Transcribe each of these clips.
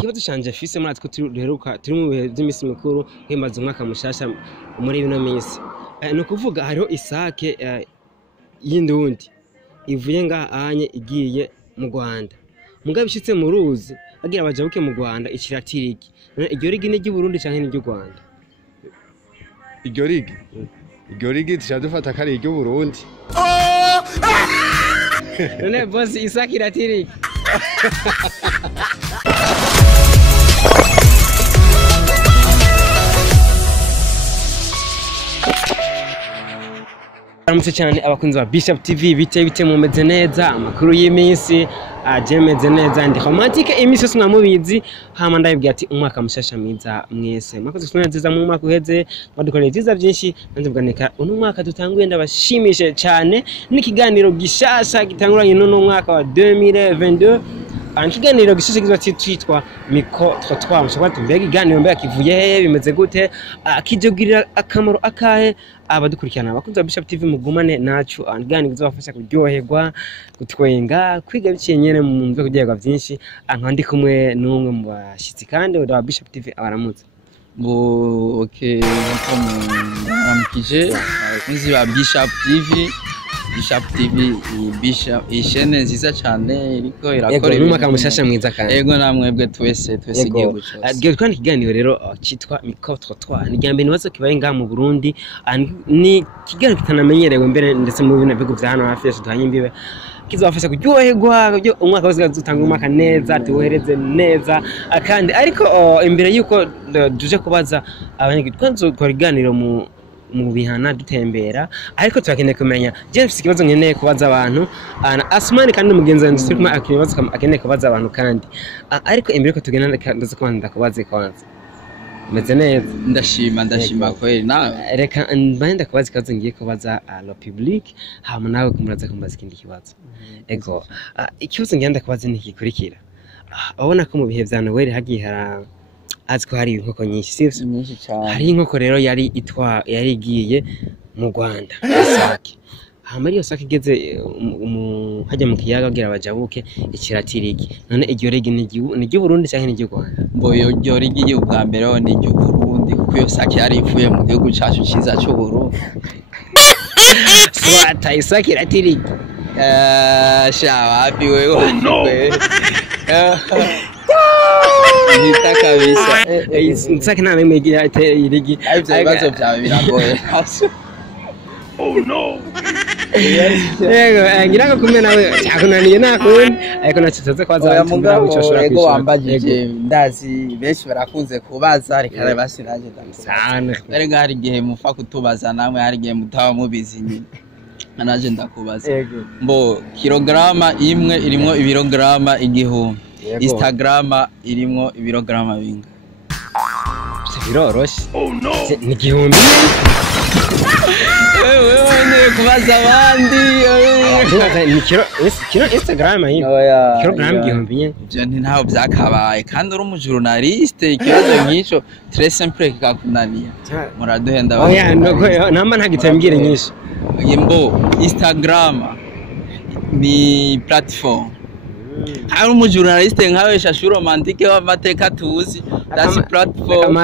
Ikibazo canje fise muri atwo duheruka turi mu bihe by'imisi mikuru himbaza umwaka mushasha muri bino minsi. No kuvuga hariho isake y'indundi ivuye ngahanye igiye mu Rwanda. Mugabe ishitse mu ruzi agira bajabuke mu Rwanda ikiratiriki. Iryo rigi ni ry'u Burundi canke ni ry'u Rwanda? Iryo rigi dufata kari ry'u Burundi. None boss isake iratiriki. Aramutse cyane abakunzi ba BE CHAP TV bite mumeze neza amakuru y'iminsi ajemeze neza ndi romantique iminsi yose mwamubizi hama ndabibwira ati umwaka mushasha mwiza mwese mwakoze kunezeza mu mwaka uheze badukoreye byiza byinshi nanze bwaneka uno mwaka dutanguye ndabashimishe cyane n'ikiganiro gishasha gitanguranye no mwaka wa 2022 ikiganiro gishasha kizwa cyitwa MICRO TROTTOIR mushobora tumbega ikiganiro mbega kivuye hehe bimeze gute kijogirira akamaro akahe abadukurikirana abakunzi ba BE CHAP TV mugumane nacu ikiganiro kizobafasha kuryoherwa gutwenga kwiga biciye nyene mu mve kugerwa byinshi nkandi kumwe n'umwe mu bashitsi kandi wa BE CHAP TV abaramutse okay muramukije abakunzi ba BE CHAP TV BE CHAP TV ishene nziza cyane iriko irakora umwaka mushasha mwiza kandi yego namwebwe twese igihugu cyose giye kandi ikiganiro rero cyitwa MICRO TROTTOIR ni jambe nibazo kibaye ngaha mu Burundi ni kiganiro kitanamenyerewe mbere ndetse mu bino bigo vya hano hafi yesu duhanye imbibe kizabafasha kuryoherwa byo umwaka wose gazutanga umwaka neza tuhereze neza kandi ariko imbere yuko duje kubaza abanyagi twanzo ko ikiganiro mu bihana dutembera ariko turakeneye kumenya je mfise ikibazo nkeneye kubaza abantu Asmani kandi mugenzi wanjye turi kuma akibazo akeneye kubaza abantu kandi ariko imbere ko tugenda ndaza kwanda kubaza kwanza meze neza ndashima kweli na reka mbanda kubaza ikibazo ngiye kubaza la public hama nawe kumuraza kumbaza ikindi kibazo ego ikibazo ngenda kubaza ni kikurikira abona ko mu bihe vya Noel hagiye aziko hari inkoko nyinshi sivyo nyinshi cyane hari inkoko rero yari igiye mu Rwanda isake hama iyo sake igeze hajya mu kiyaga agira bajabuke ikiratiriki none iryo rigi ni ry'u Burundi cyangwa ni ry'u Rwanda mbo iryo rigi ubwa mbere ni ry'u Burundi kuko iyo sake yari ivuye mu gihugu cyacu cyiza cyo Burundi swata isake iratiriki shawapi wewe Nita kabisa. Nsaki nta nimwe igira irigi. Ibibazo byawe biragoye. Oh no. Yego, ngira ko kumwe nawe cyakunaniye nakundi ariko nacitse kwaza mugabo yego wambajije ndazi benshi barakunze kubaza reka basiraje ndasana. Erega hari gihe mufa kutubaza namwe hari gihe mutaba mubizi nyine. Anaje ndakubaza. Mbo kilograma imwe irimo ibirograma igihumbi. Instagrama irimo ibirograma binga. Biroroshe. Oh no. Ni igihumbi. Wewe kubaza abandi. Ni kilo Instagram yine. Kilogram igihumbi nye. Byo ntaho byakabaye kandi uri umujournaliste ikibazo nk'ico très simple kikakunaniye. Muraduhenda abantu. Oya namba ntagitambwire nyinshi. Yimbo Instagram ni platform hari umujournaliste nkawe shashu romantique w'amateka tuzi that's platform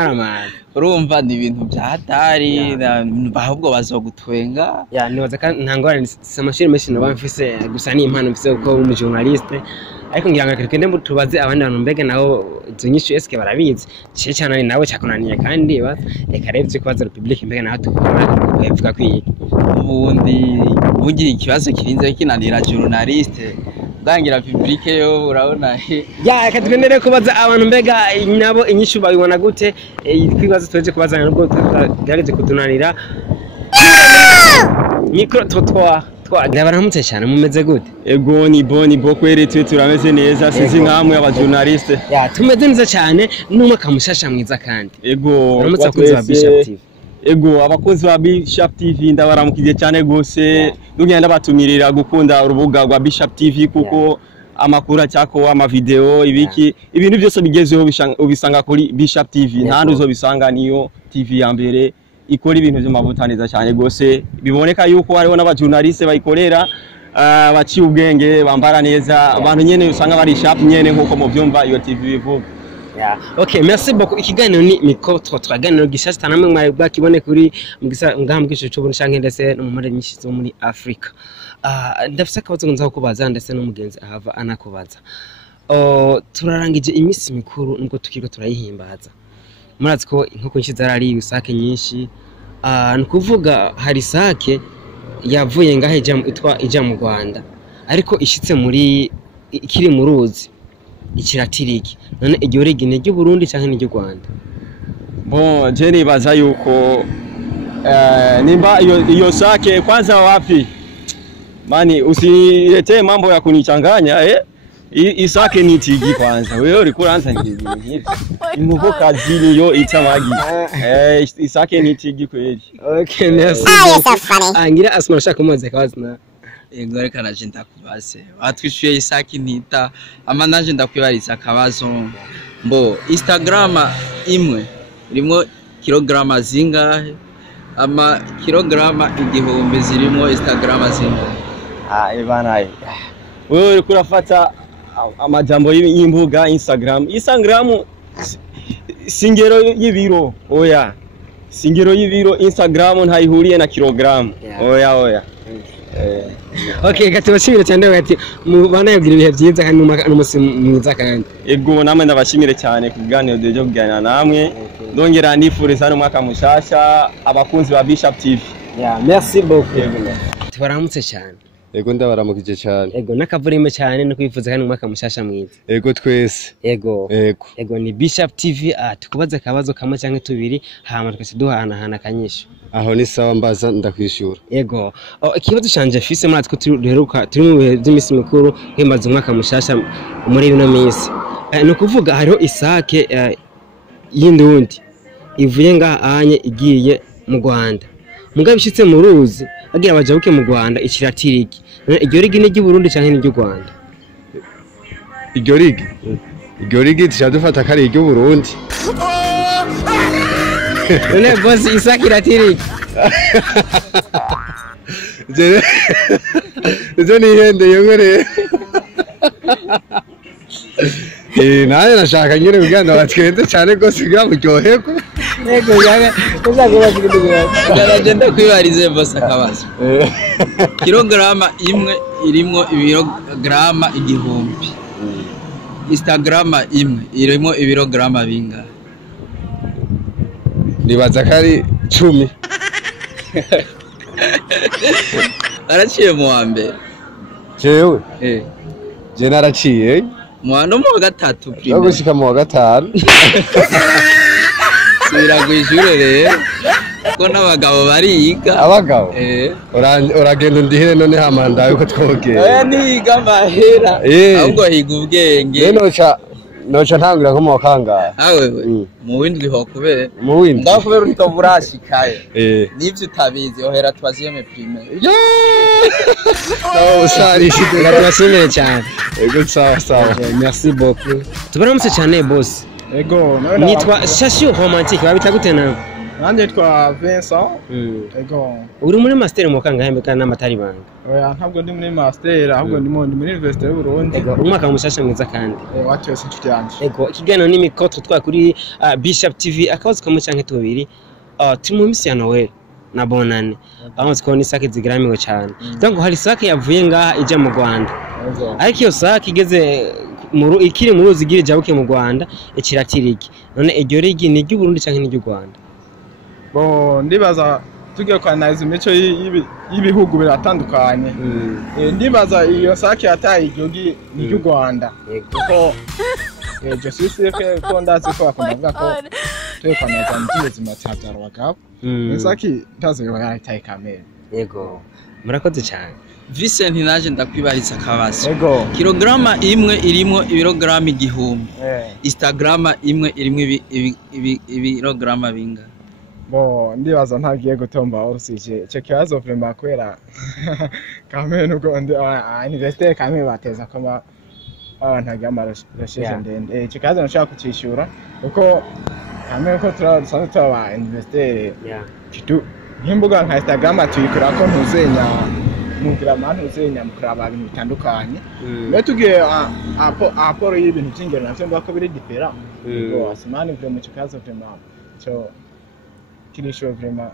urumva ni ibintu byahatari bahubwo bazogutwenga ya nibaza kandi ntangorane samashire menshi no bamfise gusa ni impano mfise uko umujournaliste ariko ngira ngo kende mutubaze abandi bantu mbega naho zinyishu eske barabizi cye cyane nawe cyakunaniye kandi reka rero cyo kubaza republic mbega naho tuvuga kwiye ubundi bugira ikibazo kirinze kinanira journaliste dangira public yo urabona ya katugendere kubaza abantu mbega nabo inyishu babibona gute kwibaza twaje kubazana nubwo tugerageje kutunanira MICRO TROTTOIR twabaramutse cyane mumeze gute ego ni bo kwere twe turameze neza sinzi nkamwe aba journaliste ya tumeze neza cyane n'umwaka mushasha mwiza kandi ego baramutse akunzi ba BE CHAP TV ego abakozi ba BE CHAP TV ndabaramukije cyane gose dugenda batumirira gukunda urubuga rwa BE CHAP TV kuko amakuru cyako ama video ibiki ibintu byose bigezeho ubisanga kuri BE CHAP TV ntandi uzobisanga niyo TV ya mbere ikora ibintu by'amavutaneza cyane gose biboneka yuko hariho n'abajournaliste bayikorera baciye ubwenge bambara neza abantu nyene usanga bari sharp nyene nkuko mu byumva iyo TV bivuga Yeah. Okay, merci beaucoup. Ikiganiro ni MICRO TROTTOIR. Ikiganiro gishasha tanamwe mwaye bakibone kuri ngaha gisho cyo bunshanke ndetse no mu mpande nyinshi zo muri Afrika. Ndafise akabazo nza kubaza ndetse n'umugenzi ahava anakubaza. Turarangije imisi mikuru nubwo tukiriko turayihimbaza. Murazi ko inkoko nyinshi zarari isake nyinshi. Nukuvuga hari sake yavuye ngahe ija mu Rwanda. Ariko ishitse muri ikiri mu ruzi. Ikiratiriki none iryo rigine ry'u Burundi canke n'iryo Rwanda. Bon, je nibaza yuko nimba iyo sake kwanza wapi mani, usiletee mambo ya kunichanganya isake ni tigi kwanza. Wewe ulikuwa anza hivi inkoko kazini yo itamagi isake ni tigi kweli. Okay, merci. Angira asma shaka kumaze kawazna. Ego reka naje ndakubase watwishuye isaki ntita ama naje ndakwibariza akabazo mbo Instagram imwe irimo kilograma zingahe ama kilograma igihumbi zirimo Instagram zingahe? Bana wewe uri kurafata amajambo y'imbuga Instagram singero y'ibiro oya singero y'ibiro Instagram ntayihuriye na kilogram oya Okay, katubashimire cyane bati mubana yagira ibihe byiza kandi n'umusi mwiza kandi. Ego namwe ndabashimire cyane kuganira dejo kuganira namwe. Ndongera ndifuriza no mwaka mushasha abakunzi ba BE CHAP TV. Yeah, merci beaucoup. Tubaramutse cyane. Ego ndabaramukije cyane. Ego nakavurime cyane no kwifuza kandi umwaka mushasha mwiza. Ego twese. Ego ni BE CHAP TV tukubaza akabazo kamwe cyangwa tubiri hama twese duhana kanyisho. Aho ni sawa mbaza ndakwishura. Ego ikibazo canje fise muri atwo duheruka turi mu bihe by'imisi mikuru himbaza umwaka mushasha muri bino minsi. No kuvuga hariho isake y'indundi ivuye ngaha anye igiye mu Rwanda. Mugabe ishitse mu ruzi agira bajabuke mu Rwanda ikiratiriki. Iryo rigi ni ry'u Burundi canke ni ry'u Rwanda? Iryo rigi tishadufata kari ry'u Burundi. None boss isake iratiriki. Izo ni ihende yongere. Naje nashaka nyine kuganda batwende cyane gose kugira muryoheko. Ego yaga uzagobaza kudugira. Ndagenda kwibarize boss akabazo. Kilograma imwe irimo ibirograma igihumbi. Instagram imwe irimo ibirograma bingahe? Nibaza kari 10. Araciye mu wa mbere. Jewe je naraciye no mu wa gatatu primaire yo gushika mu wa gatanu. Sira kwishure rero ko n'abagabo bariga. Abagabo uragenda ndihire none hamanda yuko twogeye niga amahera ahubwo higa ubwenge. Nocha ntangira ko mu kangahe mu windwi ho kubera mu windwi ndakubera utaburashikaye nivyo utabizi ohera twaziyeme primaire usari shite gatwashimire cyane. Ego sawa Merci beaucoup. Tubaramutse cyane boss. Ego nitwa Shashu romantique babita gute nawe? Nanje twa Vincent. Ego uri muri master mu kangahe mbeka n'amatari banga? Oya ntabwo ndi muri master ahubwo ndi muri Université y'u Burundi. Ego umwaka mushasha mwiza kandi. Watwese inshuti yanje. Ego ikiganiro ni MICRO TROTTOIR kuri BE CHAP TV akabazo kamwe canke tubiri. Turi mu misi ya Noel na bonane. Aho twone isake zigaramiwe cyane. Cyangwa hari sake yavuye ngaha ija mu Rwanda. Ariko iyo sake igeze ikiri mu ruzi gire jabuke mu Rwanda ikiratiriki. None iryo rigi ni ry'u Burundi canke ni ry'u Rwanda? Bo ndibaza tugiye kwanaza imico y'ibihugu biratandukanye. Ndibaza iyo sake yataye igihugu ni ry'u Rwanda. Kuko je suis ko ndazi ko bakunda ko twekwanaza mubuzima tsabyara bagabo. Isake ndazi yo yataye kamera. Yego murakoze cyane. Vincent naje ndakwibariza akabazo. Ego kilograma imwe irimo ibirograma igihumbi. Instagram imwe irimo ibirograma bingahe? Bo ndibaza ntagiye gutomba urusije icyo kibazo vraiment kwera kamera nubwo ndi université kamera bateza ko ntagiye amarashije ndende icyo kibazo nshaka kucishura kuko kamera ko turasanzwe tuba université kitu nk'imbuga nka Instagram tuyikora ko ntuzenya mugira abantu uzenya mukraba ibintu bitandukanye. Tugiye aporo y'ibintu by'ingero navyo ndako biri different. Yego asimani vraiment cyo kazo vraiment cyo kirisho vraiment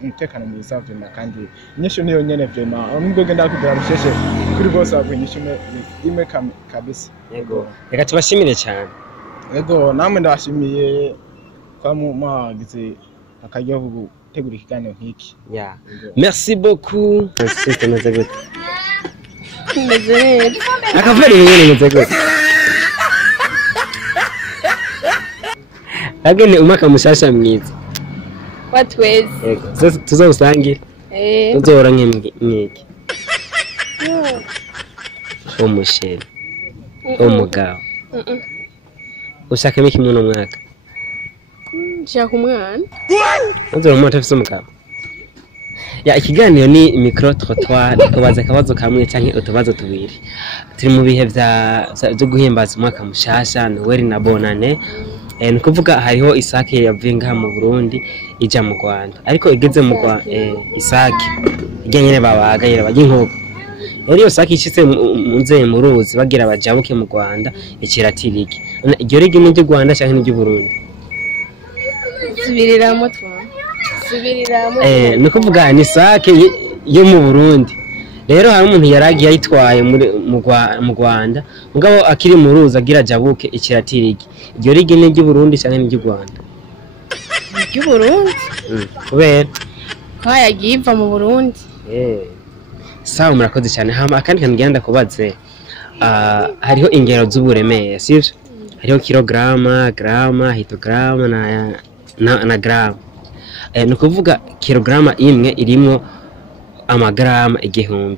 umutekano mwiza vraiment kandi inyishu niyo nyene vraiment nubwo genda kugira rusheshe kuri bose abo inyishu imwe kabisa. Yego reka tubashimire cyane. Yego namwe ndashimiye kwa mwagize akaryo gutegura ikiganiro nk'iki. Yeah. Merci beaucoup. C'était meze gute. Meze neza. Akaveri yene meze gute. Agene umwaka mushasha mwiza. Watweze. Yego tuzawusangira. Tuzora nk'iki. Umusheri. Umugabo. Ushaka miki muno mwaka. Nshaka umwana. Uzora umuntu afite umugabo. Ya ikiganiro ni MICRO TROTTOIR kubaza akabazo kamwe canke utubazo tubiri. Turi mu bihe byo guhimbaza umwaka mushasha Noel na Bonane. Ni kuvuga hariho isake yavuye ngaha mu Burundi ija mu Rwanda. Ariko igeze mu Rwanda isake ijyanye babagayira bajya inkoko. Rero iyo sake ishitse munze mu ruzi bagira bajabuke mu Rwanda ikiratiriki. Iryo rigi ni ry'u Rwanda canke ni ry'u Burundi? Subiriramo twa. Subiriramo. Ni kuvuga ni sake yo mu Burundi. Rero hari umuntu yaragiye ayitwaye mu Rwanda mugabo akiri mu ruzi agira jabuke ikiratiriki. Iryo rigi ni ry'u Burundi canke ni ry'u Rwanda? Ry'u Burundi. Kubera yagiye iva mu Burundi. Sawa murakoze cyane. Hama akandi kantu ngenda kubaze hariho ingero z'uburemere sivyo? Hariho kilograma, grama, hitograma na grama. Ni kuvuga kilograma imwe irimo amagrama 1000.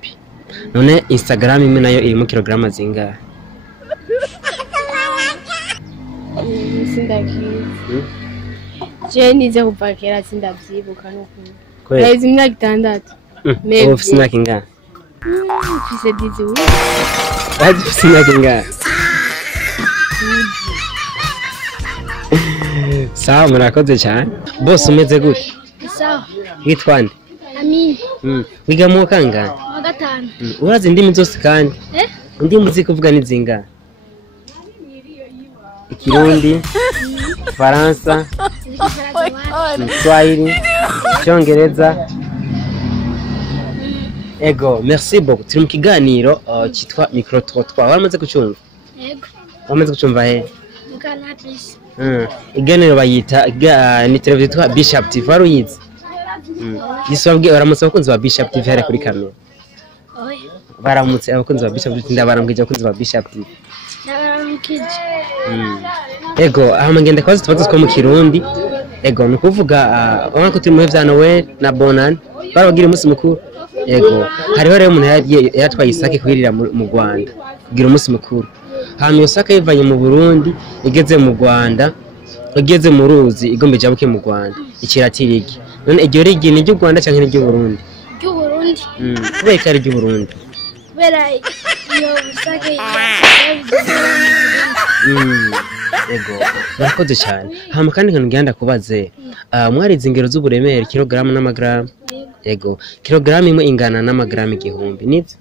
None Instagram imwe nayo irimo kilograma zingahe? Sindakizi. Je nize kuva kera sindavyibuka n'ukuri. Kwezi imyaka 6. Ubu ufite imyaka ingahe? Mfise 18. Waje ufite imyaka ingahe? Sawa murakoze cyane. Bose umeze gute? Sawa. Witwa nde? Amin. Wiga mu kangahe? Wa gatanu. Urazi indimi zose kandi? Indimi uzi kuvuga ni zingahe? Ikirundi, Faransa, Swahili, Cyongereza. Ego, merci beaucoup. Turi mu kiganiro cyitwa MICRO TROTTOIR. Waramaze kucyumva? Yego. Wamaze kucyumva he? Mukana please. Iganiro bayita ni televiziyo yitwa BE CHAP TV. Waruyizi? Yisabwe baramutse abakunzi ba BE CHAP TV hari kuri kamera. Oya. Baramutse abakunzi ba BE CHAP TV ndabarambwije abakunzi ba BE CHAP TV. Ndabaramukije. Ego, aha ngende kwazi tubazo two mu Kirundi. Ego, ni kuvuga ko turi mu bya Noel na Bonane. Barabagira umunsi mukuru. Ego, hariho rero umuntu yatwaye isake kwirira mu Rwanda kugira umunsi mukuru. Hano iyo sake yivanye mu Burundi igeze mu Rwanda, igeze mu ruzi igombe jabuke mu Rwanda ikiratiriki. None iryo rigi ni ry'u Rwanda cyangwa ni ry'u Burundi? Ry'u Burundi. Kubera ko ari ry'u Burundi. Kubera iyo sake Ego, murakoze cyane. Hama kandi kantu ngenda kubaze mwarize ingero z'uburemere kilograma n'amagrama. Ego, kilograma imwe ingana n'amagrama 1000 nivyo?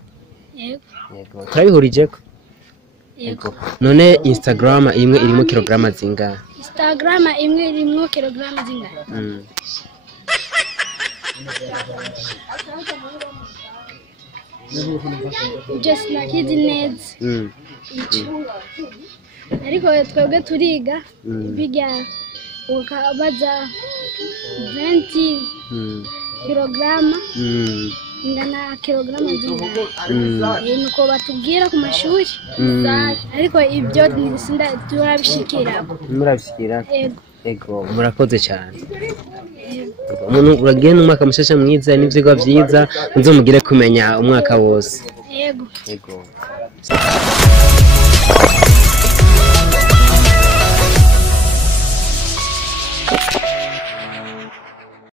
Yego. Turabihurije ko? Yego. None Instagram imwe irimo kilograma zingahe? Instagram imwe irimo kilograma zingahe? Just nakizi neza. Ariko twebwe turiga biga ukabaza 20 kilograma ingana kilograma zingahe. Nuko batubwira ku mashuri. Ariko ibyo sinda turabishikira. Murabishikira? Ego, murakoze cyane. Umuntu uragiye n'umwaka mushasha mwiza n'ivyigwa vyiza nzomugire kumenya umwaka wose. Ego. Ego.